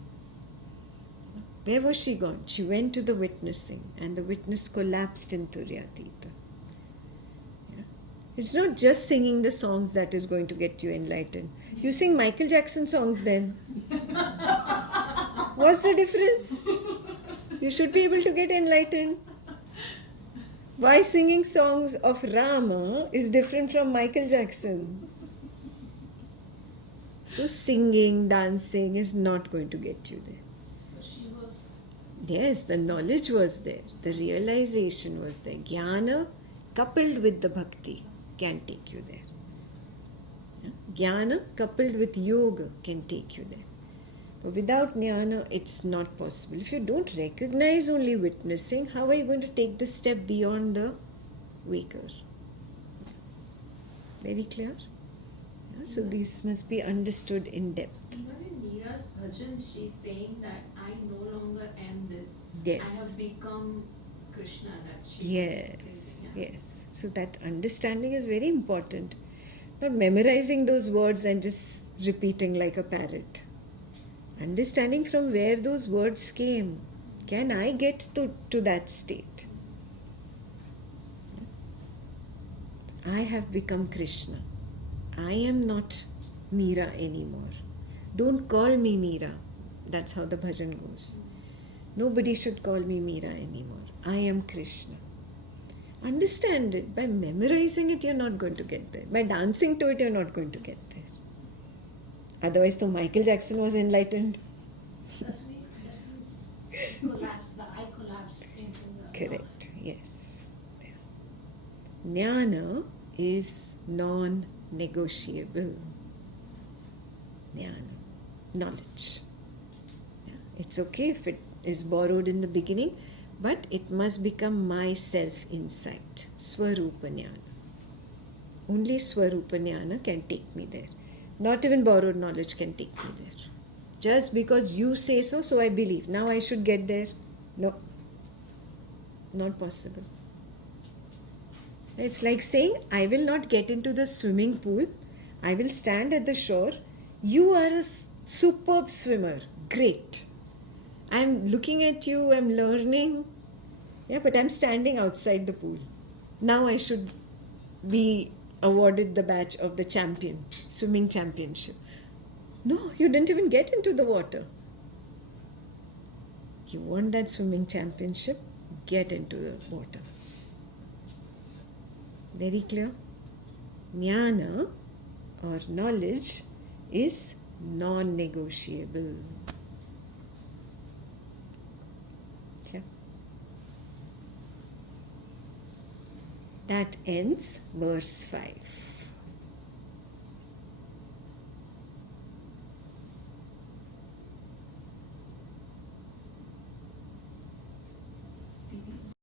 Where was she gone? She went to the witnessing, and the witness collapsed in Turyatita. Yeah. It's not just singing the songs that is going to get you enlightened. You sing Michael Jackson songs then. What's the difference? You should be able to get enlightened. Why singing songs of Rama is different from Michael Jackson? So singing, dancing is not going to get you there. So she was. Yes, the knowledge was there. The realization was there. Jnana coupled with the bhakti can take you there. Jnana coupled with yoga can take you there. But without jnana, it's not possible. If you don't recognize only witnessing, how are you going to take the step beyond the waker? Very clear? Yeah, so these must be understood in depth. Even in Meera's bhajans, she's saying that I no longer am this. Yes. I have become Krishna. That she Yes, was. Yeah. yes. So that understanding is very important. Not memorizing those words and just repeating like a parrot. Understanding from where those words came. Can I get to that state? I have become Krishna. I am not Meera anymore. Don't call me Meera. That's how the bhajan goes. Nobody should call me Meera anymore. I am Krishna. Understand it. By memorizing it, you're not going to get there. By dancing to it, you're not going to get there. Otherwise, though Michael Jackson was enlightened. That means collapse, the I collapsed into the... Correct, yes. Jnana is non-negotiable. Jnana, knowledge. Yeah. It's okay if it is borrowed in the beginning, but it must become my self-insight. Swarupa Jnana. Only Swarupa Jnana can take me there. Not even borrowed knowledge can take me there. Just because you say so, so I believe. Now I should get there. No. Not possible. It's like saying, I will not get into the swimming pool. I will stand at the shore. You are a superb swimmer. Great. I'm looking at you, I'm learning. Yeah, but I'm standing outside the pool. Now I should be awarded the badge of the champion, swimming championship. No, you didn't even get into the water. You want that swimming championship? Get into the water. Very clear? Jnana or knowledge is non-negotiable. Okay. That ends verse 5.